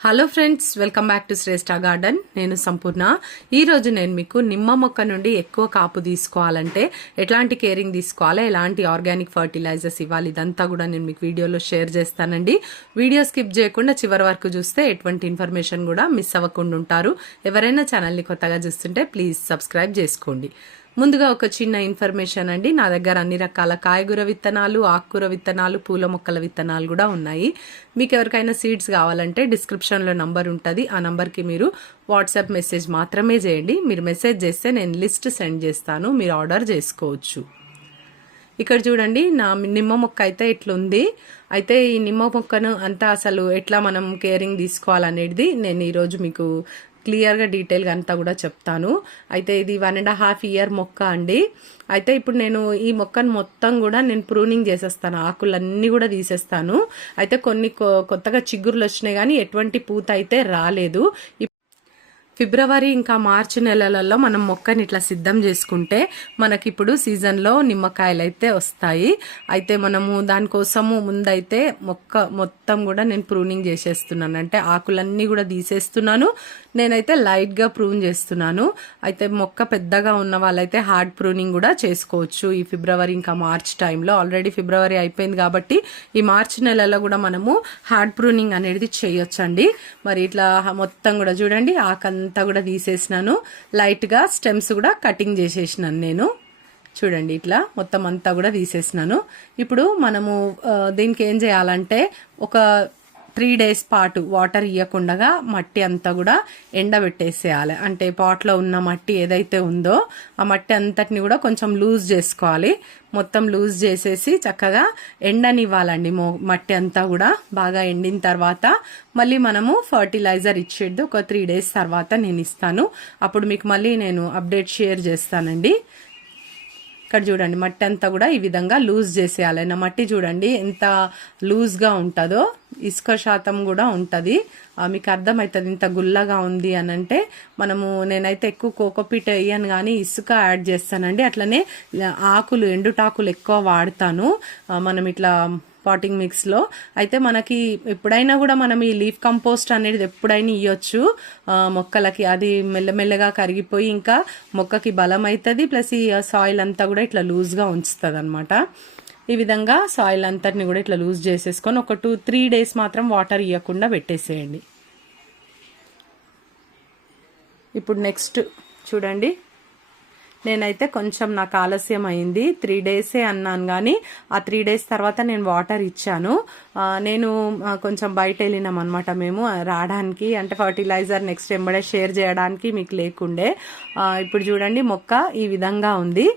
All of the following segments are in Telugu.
Hello friends welcome back to Shreshta garden నేను సంపూర్ణ. ఈ రోజు నేను మీకు నిమ్మ మొక్క నుండి ఎక్కువ కాపు తీసుకోవాలంటే ఎట్లాంటి కేరింగ్ తీసుకోవాలి ఎలాంటి ఆర్గానిక్ ఫర్టిలైజర్స్ ఇవ్వాలి ఇదంతా కూడా నేను మీకు వీడియోలో షేర్ చేస్తానండి. వీడియో స్కిప్ చేయకుండా చివరి వరకు చూస్తే ఎటువంటి ఇన్ఫర్మేషన్ కూడా మిస్ అవ్వకుండా ఉంటారు. ఎవరైనా ఛానల్ని కొత్తగా చూస్తుంటే ప్లీజ్ సబ్స్క్రైబ్ చేసుకోండి. ముందుగా ఒక చిన్న ఇన్ఫర్మేషన్ అండి. నా దగ్గర అన్ని రకాల కాయగూర విత్తనాలు ఆకుకూర విత్తనాలు పూల మొక్కల విత్తనాలు కూడా ఉన్నాయి. మీకు ఎవరికైనా సీడ్స్ కావాలంటే డిస్క్రిప్షన్లో నంబర్ ఉంటుంది. ఆ నంబర్కి మీరు వాట్సాప్ మెసేజ్ మాత్రమే చేయండి. మీరు మెసేజ్ చేస్తే నేను లిస్ట్ సెండ్ చేస్తాను. మీరు ఆర్డర్ చేసుకోవచ్చు. ఇక్కడ చూడండి నా నిమ్మ మొక్క అయితే ఇట్లుంది. అయితే ఈ నిమ్మ మొక్కను అంతా అసలు ఎట్లా మనం కేరింగ్ తీసుకోవాలనేది నేను ఈరోజు మీకు క్లియర్గా డీటెయిల్గా అంతా కూడా చెప్తాను. అయితే ఇది వన్ అండ్ హాఫ్ ఇయర్ మొక్క అండి. అయితే ఇప్పుడు నేను ఈ మొక్కను మొత్తం కూడా నేను ప్రూనింగ్ చేసేస్తాను. ఆకులన్నీ కూడా తీసేస్తాను. అయితే కొన్ని కొత్తగా చిగురులు వచ్చినాయి కానీ ఎటువంటి పూత అయితే రాలేదు. ఫిబ్రవరి ఇంకా మార్చి నెలలలో మనం మొక్కని ఇట్లా సిద్ధం చేసుకుంటే మనకి ఇప్పుడు సీజన్లో నిమ్మకాయలు అయితే వస్తాయి. అయితే మనము దానికోసము ముందైతే మొక్క మొత్తం కూడా నేను ప్రూనింగ్ చేసేస్తున్నాను. అంటే ఆకులన్నీ కూడా తీసేస్తున్నాను. నేనైతే లైట్గా ప్రూన్ చేస్తున్నాను. అయితే మొక్క పెద్దగా ఉన్న వాళ్ళైతే హార్డ్ ప్రూనింగ్ కూడా చేసుకోవచ్చు. ఈ ఫిబ్రవరి ఇంకా మార్చ్ టైంలో ఆల్రెడీ ఫిబ్రవరి అయిపోయింది కాబట్టి ఈ మార్చ్ నెలలో కూడా మనము హార్డ్ ప్రూనింగ్ అనేది చేయొచ్చండి. మరి ఇట్లా మొత్తం కూడా చూడండి ఆకంతా కూడా తీసేసినాను. లైట్గా స్టెమ్స్ కూడా కటింగ్ చేసేసినాను నేను. చూడండి ఇట్లా మొత్తం అంతా కూడా తీసేసినాను. ఇప్పుడు మనము దీనికి ఏం చేయాలంటే ఒక త్రీ డేస్ పాటు వాటర్ ఇవ్వకుండా మట్టి అంతా కూడా ఎండబెట్టేసేయాలి అంటే పాట్లో ఉన్న మట్టి ఏదైతే ఉందో ఆ మట్టి అంతటిని కూడా కొంచెం లూజ్ చేసుకోవాలి. మొత్తం లూజ్ చేసేసి చక్కగా ఎండనివ్వాలండి మో మట్టి అంతా కూడా బాగా ఎండిన తర్వాత. మళ్ళీ మనము ఫర్టిలైజర్ ఇచ్చేది ఒక త్రీ డేస్ తర్వాత నేను ఇస్తాను. అప్పుడు మీకు మళ్ళీ నేను అప్డేట్ షేర్ చేస్తానండి. ఇక్కడ చూడండి మట్టి అంతా కూడా ఈ విధంగా లూజ్ చేసేయాలి. నా మట్టి చూడండి ఎంత లూజ్గా ఉంటుందో ఇసుక శాతం కూడా ఉంటుంది. మీకు అర్థమవుతుంది ఇంత గుల్లగా ఉంది అని అంటే మనము నేనైతే ఎక్కువ కోకోపీట్ వేయను కానీ ఇసుక యాడ్ చేస్తానండి. అట్లనే ఆకులు ఎండుటాకులు ఎక్కువ వాడతాను. మనం ఇట్లా పాటింగ్ మిక్స్లో అయితే మనకి ఎప్పుడైనా కూడా మనం ఈ లీఫ్ కంపోస్ట్ అనేది ఎప్పుడైనా ఇవ్వచ్చు మొక్కలకి అది మెల్లమెల్లగా కరిగిపోయి ఇంకా మొక్కకి బలం అవుతుంది ప్లస్ ఈ సాయిల్ అంతా కూడా ఇట్లా లూజ్గా ఉంచుతుంది అనమాట ఈ విధంగా సాయిల్ అంతటిని కూడా ఇట్లా లూజ్ చేసేసుకొని ఒక టూ త్రీ డేస్ మాత్రం వాటర్ ఇవ్వకుండా పెట్టేసేయండి. ఇప్పుడు నెక్స్ట్ చూడండి. నేనైతే కొంచెం నాకు ఆలస్యం అయింది. త్రీ డేసే అన్నాను కానీ ఆ త్రీ డేస్ తర్వాత నేను వాటర్ ఇచ్చాను. నేను కొంచెం బయట వెళ్ళినాం అనమాట మేము రావడానికి. అంటే ఫర్టిలైజర్ నెక్స్ట్ ఎంబడే షేర్ చేయడానికి మీకు లేకుండే. ఇప్పుడు చూడండి మొక్క ఈ విధంగా ఉంది.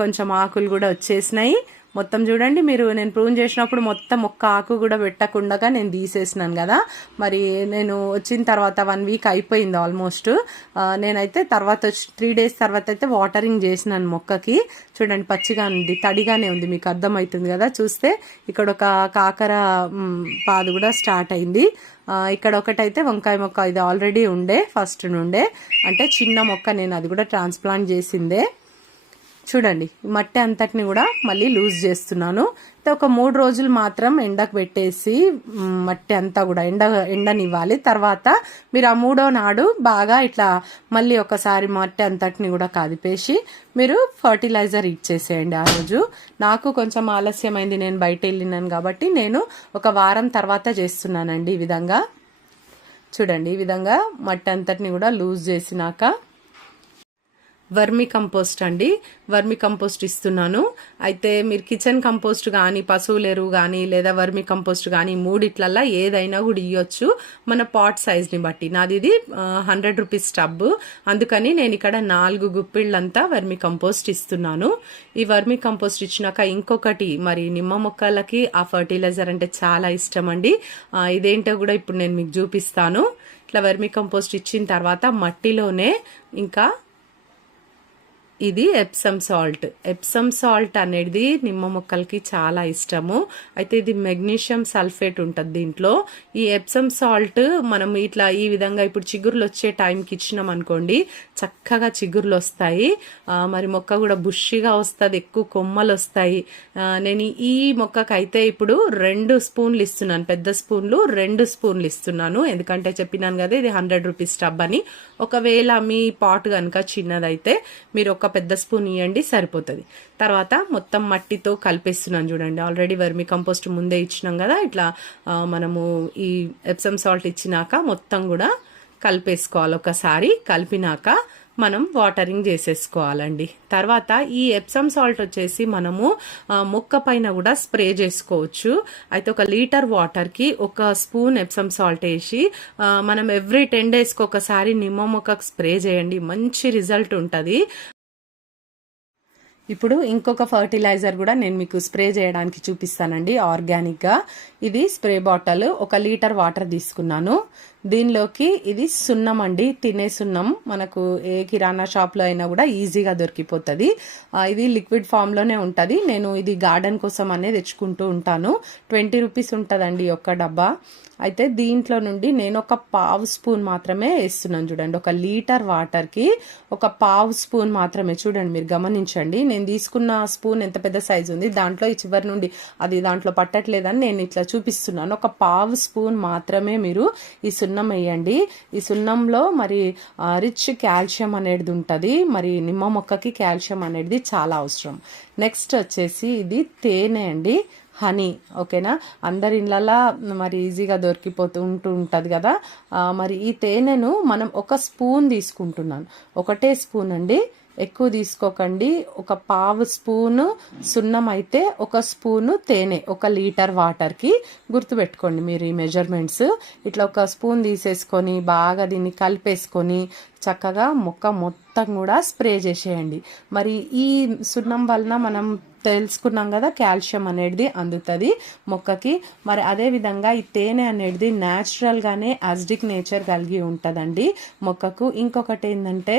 కొంచెం ఆకులు కూడా వచ్చేసినాయి. మొత్తం చూడండి మీరు నేను ప్రూన్ చేసినప్పుడు మొత్తం ఒక్క ఆకు కూడా పెట్టకుండా నేను తీసేసినాను కదా. మరి నేను వచ్చిన తర్వాత వన్ వీక్ అయిపోయింది ఆల్మోస్ట్ నేనైతే తర్వాత వచ్చి త్రీ డేస్ తర్వాత అయితే వాటరింగ్ చేసినాను మొక్కకి. చూడండి పచ్చిగా ఉంది తడిగానే ఉంది మీకు అర్థమవుతుంది కదా. చూస్తే ఇక్కడ ఒక కాకర పాదు కూడా స్టార్ట్ అయింది. ఇక్కడ ఒకటైతే వంకాయ మొక్క ఇది ఆల్రెడీ ఉండే ఫస్ట్ నుండే. అంటే చిన్న మొక్క నేను అది కూడా ట్రాన్స్ప్లాంట్ చేసిందే. చూడండి మట్టి అంతటిని కూడా మళ్ళీ లూజ్ చేస్తున్నాను. ఒక మూడు రోజులు మాత్రం ఎండకు పెట్టేసి మట్టి అంతా కూడా ఎండ ఎండనివ్వాలి. తర్వాత మీరు ఆ మూడో నాడు బాగా ఇట్లా మళ్ళీ ఒకసారి మట్టి అంతటిని కూడా కదిపేసి మీరు ఫర్టిలైజర్ ఇచ్చేసేయండి ఆ రోజు. నాకు కొంచెం ఆలస్యమైంది నేను బయట వెళ్ళినాను కాబట్టి నేను ఒక వారం తర్వాత చేస్తున్నానండి ఈ విధంగా. చూడండి ఈ విధంగా మట్టి అంతటిని కూడా లూజ్ చేసినాక వర్మి కంపోస్ట్ అండి. వర్మి కంపోస్ట్ ఇస్తున్నాను. అయితే మీరు కిచెన్ కంపోస్ట్ కానీ పశువుల ఎరువు కానీ లేదా వర్మి కంపోస్ట్ కానీ మూడిట్లల్లా ఏదైనా కూడా ఇవ్వచ్చు మన పాట్ సైజ్ని బట్టి. నాది ఇది హండ్రెడ్ రూపీస్ టబ్ అందుకని నేను ఇక్కడ నాలుగు గుప్పిళ్ళంతా వర్మి కంపోస్ట్ ఇస్తున్నాను. ఈ వర్మి కంపోస్ట్ ఇచ్చినాక ఇంకొకటి మరి నిమ్మ మొక్కలకి ఆ ఫర్టిలైజర్ అంటే చాలా ఇష్టం అండి ఇదేంటో కూడా ఇప్పుడు నేను మీకు చూపిస్తాను. ఇట్లా వర్మి కంపోస్ట్ ఇచ్చిన తర్వాత మట్టిలోనే ఇంకా ఇది ఎప్సమ్ సాల్ట్ ఎప్సమ్ సాల్ట్ అనేది నిమ్మ మొక్కలకి చాలా ఇష్టము. అయితే ఇది మెగ్నీషియం సల్ఫేట్ ఉంటుంది దీంట్లో. ఈ ఎప్సమ్ సాల్ట్ మనం ఇట్లా ఈ విధంగా ఇప్పుడు చిగురులు వచ్చే టైంకి ఇచ్చినాం అనుకోండి చక్కగా చిగురులు వస్తాయి. మరి మొక్క కూడా బుష్షిగా వస్తుంది ఎక్కువ కొమ్మలు వస్తాయి. నేను ఈ మొక్కకైతే ఇప్పుడు రెండు స్పూన్లు ఇస్తున్నాను పెద్ద స్పూన్లు రెండు స్పూన్లు ఇస్తున్నాను. ఎందుకంటే చెప్పినాను కదా ఇది హండ్రెడ్ రూపీస్ టబ్ అని. ఒకవేళ మీ పాట్ కనుక చిన్నదైతే మీరు ఒక పెద్ద స్పూన్ ఇవ్వండి సరిపోతుంది. తర్వాత మొత్తం మట్టితో కలిపేస్తున్నాను చూడండి. ఆల్రెడీ వర్మి కంపోస్ట్ ముందే ఇచ్చినాం కదా ఇట్లా మనము ఈ ఎప్సమ్ సాల్ట్ ఇచ్చినాక మొత్తం కూడా కలిపేసుకోవాలి. ఒకసారి కలిపినాక మనం వాటరింగ్ చేసేసుకోవాలండి. తర్వాత ఈ ఎప్సమ్ సాల్ట్ వచ్చేసి మనము మొక్క పైన కూడా స్ప్రే చేసుకోవచ్చు. అయితే ఒక లీటర్ వాటర్కి ఒక స్పూన్ ఎప్సమ్ సాల్ట్ వేసి మనం ఎవ్రీ టెన్ డేస్కి ఒకసారి నిమ్మ మొక్కకు స్ప్రే చేయండి. మంచి రిజల్ట్ ఉంటుంది. ఇప్పుడు ఇంకొక ఫర్టిలైజర్ కూడా నేను మీకు స్ప్రే చేయడానికి చూపిస్తానండి ఆర్గానిక్గా. ఇది స్ప్రే బాటిల్ ఒక లీటర్ వాటర్ తీసుకున్నాను. దీనిలోకి ఇది సున్నం అండి. తినే సున్నం మనకు ఏ కిరాణా షాప్లో అయినా కూడా ఈజీగా దొరికిపోతుంది. ఇది లిక్విడ్ ఫామ్లోనే ఉంటుంది. నేను ఇది గార్డెన్ కోసం అనేది తెచ్చుకుంటూ ఉంటాను. ట్వంటీ రూపీస్ ఉంటుందండి ఒక్క డబ్బా. అయితే దీంట్లో నుండి నేను ఒక పావు స్పూన్ మాత్రమే వేస్తున్నాను చూడండి. ఒక లీటర్ వాటర్కి ఒక పావు స్పూన్ మాత్రమే. చూడండి మీరు గమనించండి. నేను తీసుకున్న స్పూన్ ఎంత పెద్ద సైజు ఉంది? దాంట్లో ఈ చివరి నుండి అది దాంట్లో పట్టట్లేదని నేను ఇట్లా చూపిస్తున్నాను. ఒక పావు స్పూన్ మాత్రమే మీరు ఈ సున్నం వేయండి ఈ సున్నంలో మరి రిచ్ కాల్షియం అనేది ఉంటుంది. మరి నిమ్మ మొక్కకి కాల్షియం అనేది చాలా అవసరం. నెక్స్ట్ వచ్చేసి ఇది తేనె అండి. హనీ ఓకేనా? అందరి ఇళ్ళలా మరి ఈజీగా దొరికిపోతూ ఉంటూ ఉంటుంది కదా. మరి ఈ తేనెను మనం ఒక స్పూన్ తీసుకుంటున్నాను. ఒకటే స్పూన్ అండి. ఎక్కువ తీసుకోకండి. ఒక పావు స్పూను సున్నం అయితే ఒక స్పూను తేనె ఒక లీటర్ వాటర్కి గుర్తుపెట్టుకోండి మీరు ఈ మెజర్మెంట్స్. ఇట్లా ఒక స్పూన్ తీసేసుకొని బాగా దీన్ని కలిపేసుకొని చక్కగా మొక్క మొత్తం కూడా స్ప్రే చేసేయండి. మరి ఈ సున్నం వలన మనం తెలుసుకున్నాం కదా కాల్షియం అనేది అందుతుంది మొక్కకి. మరి అదే విధంగా ఈ తేనె అనేది న్యాచురల్గానే అసిడిక్ నేచర్ కలిగి ఉంటుందండి మొక్కకు. ఇంకొకటి ఏంటంటే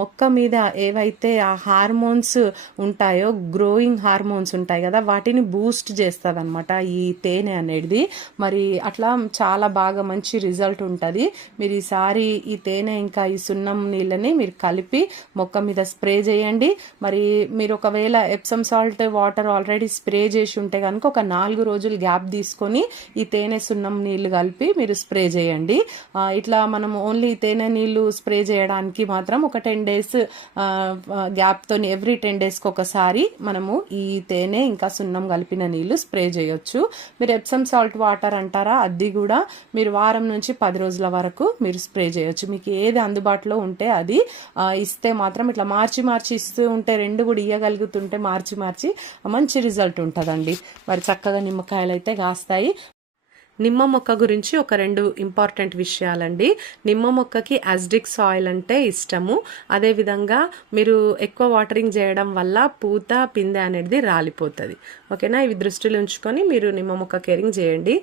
మొక్క మీద ఏవైతే ఆ హార్మోన్స్ ఉంటాయో గ్రోయింగ్ హార్మోన్స్ ఉంటాయి కదా వాటిని బూస్ట్ చేస్తుంది అనమాట ఈ తేనె అనేది. మరి అట్లా చాలా బాగా మంచి రిజల్ట్ ఉంటుంది. మీరు ఈసారి ఈ తేనె ఇంకా ఈ సున్నం నీళ్ళని మీరు కలిపి మొక్క మీద స్ప్రే చేయండి. మరి మీరు ఒకవేళ Epsom salt water already spray చేసి ఉంటే కనుక ఒక నాలుగు రోజులు గ్యాప్ తీసుకొని ఈ తేనె సున్నం నీళ్ళు కలిపి మీరు స్ప్రే చేయండి. ఇట్లా మనం ఓన్లీ తేనె నీళ్ళు స్ప్రే చేయడానికి మాత్రం ఒక టెన్ డేస్ గ్యాప్తో ఎవ్రీ టెన్ డేస్కి ఒకసారి మనము ఈ తేనె ఇంకా సున్నం కలిపిన నీళ్ళు స్ప్రే చేయొచ్చు. మీరు ఎప్సమ్ సాల్ట్ వాటర్ అంటారా? అది కూడా మీరు వారం నుంచి పది రోజుల వరకు మీరు స్ప్రే చేయొచ్చు. మీకు ఏది అందుబాటులో ఉంటే అది ఇస్తే మాత్రం ఇట్లా మార్చి మార్చి ఇస్తూ ఉంటే రెండు కూడా ఇయ్యగలుగుతుంటే మార్చి మార్చి మంచి రిజల్ట్ ఉంటుందండి. మరి చక్కగా నిమ్మకాయలు అయితే కాస్తాయి. నిమ్మ మొక్క గురించి ఒక రెండు ఇంపార్టెంట్ విషయాలండి. నిమ్మ మొక్కకి అజిడిక్ సాయిల్ అంటే ఇష్టము. అదేవిధంగా మీరు ఎక్కువ వాటరింగ్ చేయడం వల్ల పూత పిందె అనేది రాలిపోతుంది. ఓకేనా? ఇవి దృష్టిలో ఉంచుకొని మీరు నిమ్మ మొక్క కేరింగ్ చేయండి.